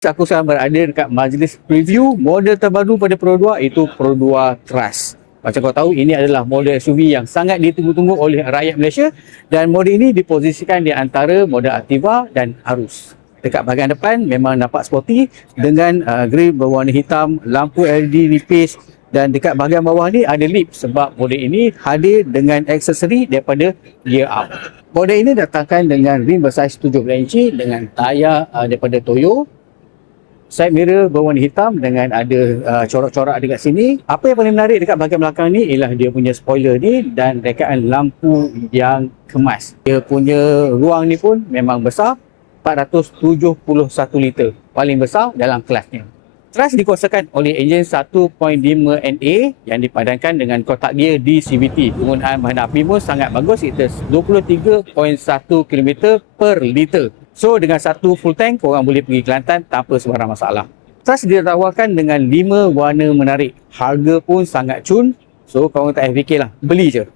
Aku sekarang berada dekat majlis preview model terbaru pada Pro 2, iaitu Pro 2 Trust. Macam kau tahu, ini adalah model SUV yang sangat ditunggu-tunggu oleh rakyat Malaysia, dan model ini diposisikan di antara model Activa dan Arus. Dekat bahagian depan memang nampak sporty dengan grill berwarna hitam, lampu LED nipis, dan dekat bahagian bawah ni ada lip sebab model ini hadir dengan aksesori daripada Gear Up. Model ini datangkan dengan rim bersaiz 17 inci dengan tayar daripada Toyo. Side mirror berwarna hitam dengan ada corak-corak dekat sini. Apa yang paling menarik dekat bahagian belakang ni ialah dia punya spoiler ni dan rekaan lampu yang kemas. Dia punya ruang ni pun memang besar, 471 liter. Paling besar dalam kelasnya. Trust dikuasakan oleh enjin 1.5 NA yang dipadankan dengan kotak gear di CVT. Penggunaan bahan api pun sangat bagus, iaitu 23.1 km per liter. So dengan satu full tank, korang boleh pergi Kelantan tanpa sebarang masalah. Trust ditawarkan dengan 5 warna menarik. Harga pun sangat cun. So korang tak payah fikirlah, beli je.